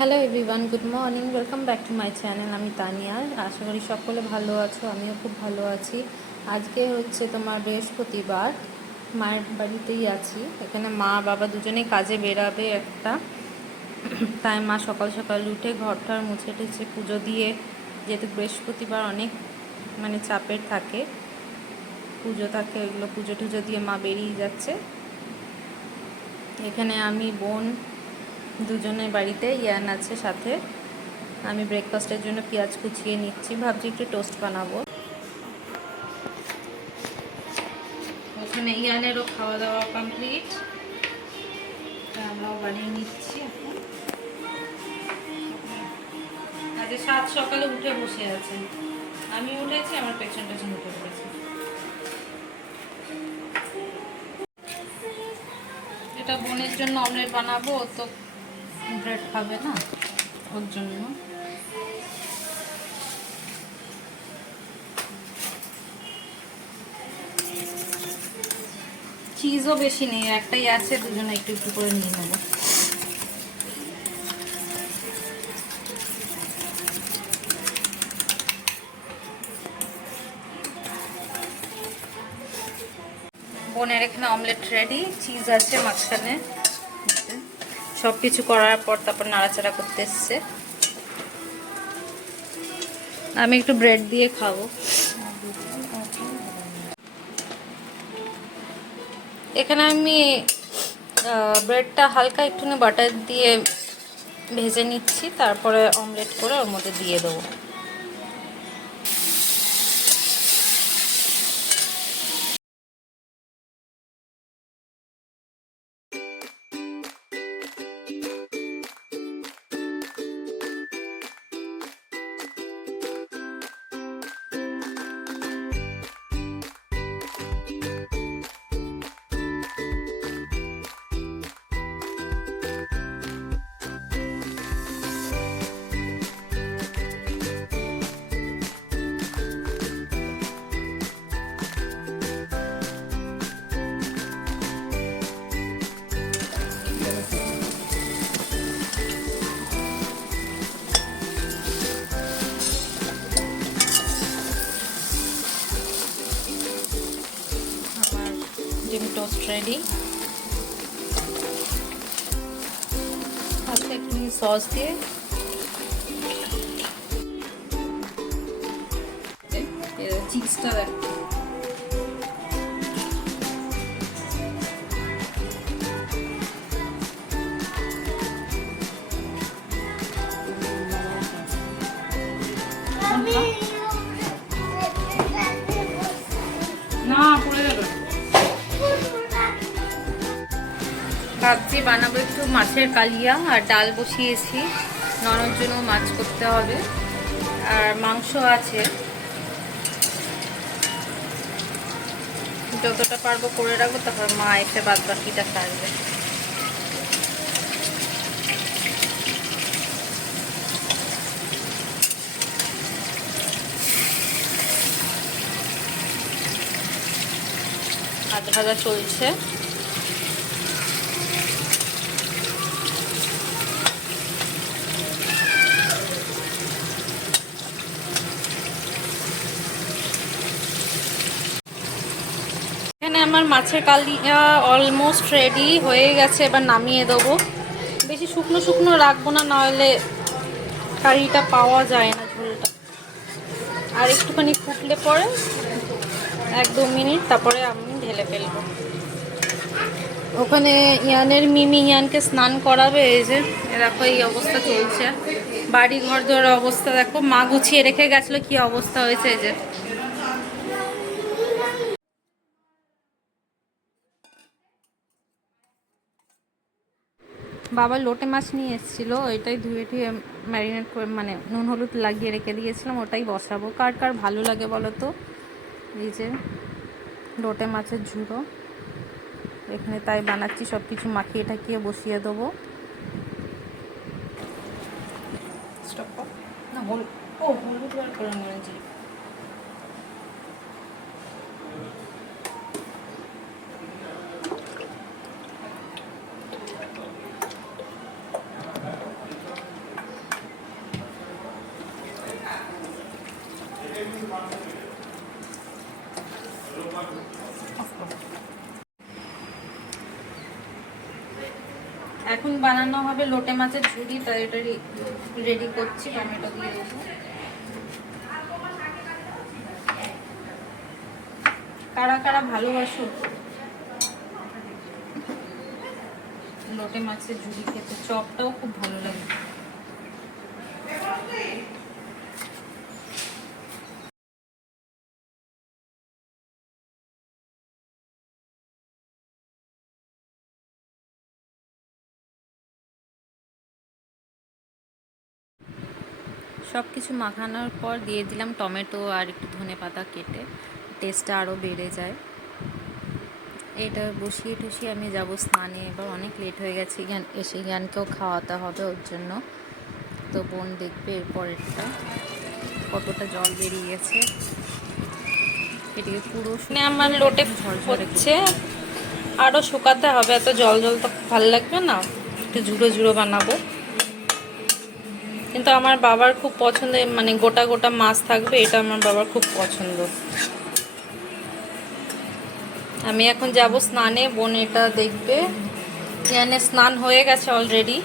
Hello everyone, good morning, welcome back to my channel. আমি তানিয়া। আশা করি সকলে ভালো আছো, আমিও খুব ভালো আছি। আজকে হচ্ছে তোমার বৃহস্পতিবার, মায়ের বাড়িতেই আছি। এখানে মা বাবা দুজনেই কাজে বেরাবে একটা, তাই মা সকাল সকাল উঠে ঘরটার মুছে টুছে পুজো দিয়ে, যেহেতু বৃহস্পতিবার অনেক চাপের থাকে, পুজো থাকে, ওইগুলো পুজো টুজো দিয়ে মা বেরিয়ে যাচ্ছে। এখানে আমি বোন দুজনের বাড়িতে, ইয়ান আছে সাথে। আমি ব্রেকফাস্টের জন্য পেঁয়াজ কুচিয়ে নিচ্ছি, ভাবছি একটু টোস্ট বানাবো। ওখানে ইয়ানেরও খাওয়া দাওয়া কমপ্লিট, আমরাও বানিয়ে নিচ্ছি এখন। আজ সাত সকালে উঠে বসে আছে, আমি উঠেছি, আমার পেছন পেছন উঠে পড়েছে। এটা বোনের জন্য অমলেট বানাবো, ও তো ব্রেড খাবে না, ওর জন্য। চিজও বেশি নেই, একটাই আছে, দুজনে একটু একটু করে নিয়ে নেবো। বোনের এখানে অমলেট রেডি, চিজ আছে মাঝখানে। সব কিছু করার পর তারপর নাড়াচাড়া করতে এসছে। আমি একটু ব্রেড দিয়ে খাবো। এখানে আমি ব্রেডটা হালকা একটুখানি বাটার দিয়ে ভেজে নিচ্ছি, তারপরে অমলেট করে ওর মধ্যে দিয়ে দেবো। ডিম টোস্ট রেডি। হালকা একটু সস দিয়ে চিজটা দেখ। না পড়ে যাবে। ভাবছি বানাবো একটু মাছের কালিয়া, আর ডাল বসিয়েছি, ননর জন্য মাছ করতে হবে, আর মাংস আছে। যতটা পারবো করে রাখবো, তারপর মা এসে বাদ বাকিটা সারবে। ভাত ভাজা চলছে। এখানে আমার মাছের কালিয়া অলমোস্ট রেডি হয়ে গেছে, এবার নামিয়ে দেবো। বেশি শুকনো শুকনো রাখবো না, নাহলে কারিটা পাওয়া যায় না, ঝোলটা। আর একটুখানি ফুটলে পরে 1-2 মিনিট, তারপরে আমি ঢেলে ফেলবো। ওখানে ইয়ানের মিমি ইয়ানকে স্নান করাবে, এই যে দেখো এই অবস্থা চলছে। বাড়ি ঘর দোয়ার অবস্থা দেখো, মা গুছিয়ে রেখে গেছিলো, কি অবস্থা হয়েছে। এই যে বাবা লোটে মাছ নিয়ে এসেছিলো, ওইটাই ধুয়ে ধুয়ে ম্যারিনেট করে নুন হলুদ লাগিয়ে রেখে দিয়েছিলাম, ওটাই বসাবো। কার কার ভালো লাগে বলো তো এই যে লোটে মাছের ঝুড়ো। এখানে তাই বানাচ্ছি, সব কিছু মাখিয়ে ঠাকিয়ে বসিয়ে দেবো। না হলুদ বার করে নিয়েছি। এখন বানানো হবে লোটে মাছের ঝুড়ি, তাই এটা রেডি করছি। টমেটো দিয়ে দেবো। কারা কারা ভালোবাসো লোটে মাছের ঝুড়ি খেতে? চপটাও খুব ভালো লাগে। সব কিছু মাখানোর পর দিয়ে দিলাম টমেটো আর একটু ধনেপাতা কেটে, টেস্টটা আরও বেড়ে যায়। এটা বসিয়ে টসিয়ে আমি যাব স্নানে। এবার অনেক লেট হয়ে গেছে, এসে জ্ঞানকেও খাওয়াতে হবে ওর জন্য। তো বোন দেখবে এরপরেরটা কতটা জল বেরিয়ে গেছে। এটিকে পুরো আমার লোটে হচ্ছে, আরও শুকাতে হবে। এত জল জল তো ভালো লাগবে না, একটু ঝুড়ো ঝুড়ো বানাবো। কিন্তু আমার বাবার খুব পছন্দ, মানে গোটা গোটা মাছ থাকবে, এটা আমার বাবার খুব পছন্দ। আমি এখন যাব স্নানে, বোন এটা দেখবে। ইয়ানে স্নান হয়ে গেছে অলরেডি।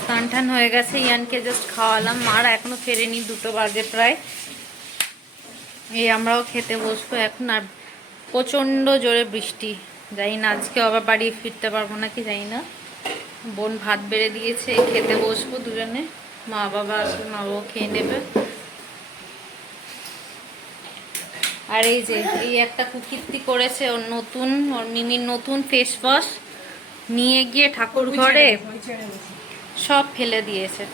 স্নান টান হয়ে গেছে, ইয়ানকে জাস্ট খাওয়ালাম। মারা এখনো ফেরেনি, 2টো বাজে প্রায়। এই আমরাও খেতে বসবো এখন। আর প্রচণ্ড জোরে বৃষ্টি, জানি না আজকে আবার বাড়ি ফিরতে পারবো নাকি জানি না। বোন ভাত বেড়ে দিয়েছে, খেতে বসবো দুজনে। মা বাবা আসবে, মা বাবা খেয়ে নেবে। আর এই যে এই একটা কুকীর্তি করেছে, ওর মিমির নতুন ফেস ওয়াশ নিয়ে গিয়ে ঠাকুর ঘরে সব ফেলে দিয়েছে।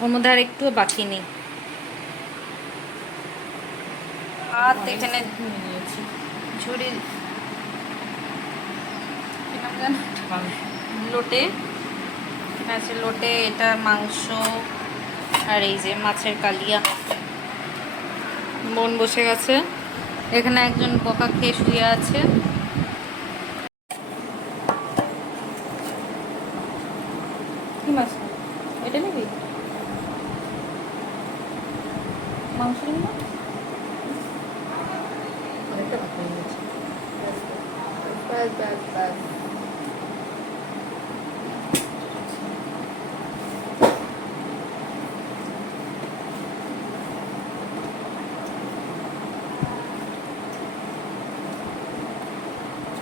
ওর মধ্যে আর একটুও বাকি নেই। আর এখানে ঝুড়ি লোটে আছে, লোটে এটা মাংস আর এই যে মাছের কালিয়া। বোন বসে গেছে, এখানে একজন বকা খেয়ে শুয়ে আছে। কি মাছ এটা নিবি? মাংস নিবি না?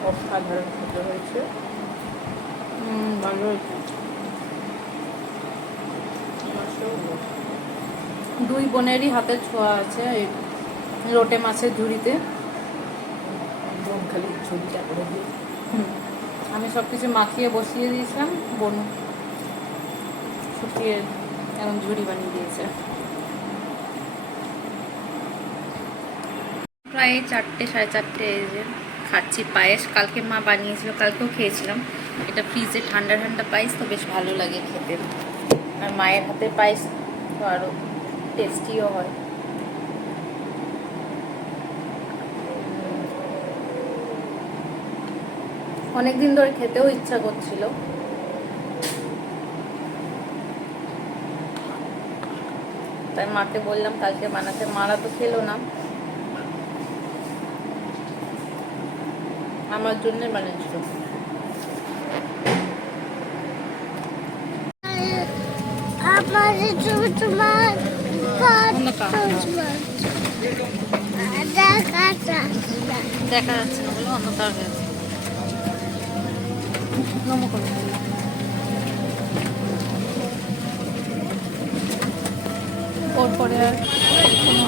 অসাধারণ খেতে হয়েছে। ভালো হয়েছে। দুই বোনেরই হাতের ছোঁয়া আছে এই লোটে মাছের ঝুড়িতে। খালি ঝুড়িটা করে দিয়ে আমি সব কিছু মাখিয়ে বসিয়ে দিয়েছিলাম, বোন শুকিয়ে এখন ঝুড়ি বানিয়ে দিয়েছে। প্রায় 4টে 4:30 এই যে খাচ্ছি পায়েস। কালকে মা বানিয়েছিল, কালকেও খেয়েছিলাম। এটা ফ্রিজে ঠান্ডা ঠান্ডা পায়েস তো বেশ ভালো লাগে খেতে। আর মায়ের হাতের পায়েস তো আরও টেস্টিও হয়। অনেকদিন ধরে খেতেও ইচ্ছা করছিল। তাই মাকে বললাম কালকে বানাতে, মারা তো খেলো না, আমার জন্য বানিয়েছিল। দেখা যাচ্ছে না বলে অন্ধকার হয়ে গেছে। ওর পরে আর কোনো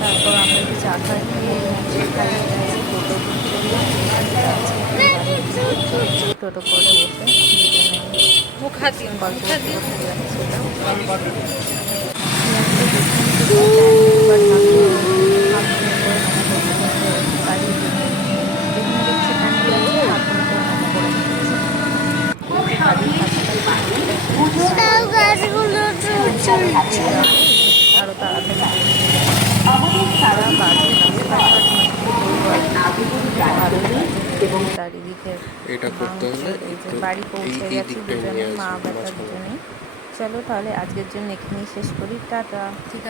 তারপর আমরা একটু চা খাই, টোটো করে বসে মুখাতি গল্প আরো তাড়াতাড়ি চারিদিকে বাড়ি পৌঁছে গেছি দুজনে, মা বাচ্চা দুজনেই। চলো তাহলে আজকের জন্য এখানেই শেষ করি, টাটা। ঠিক আছে।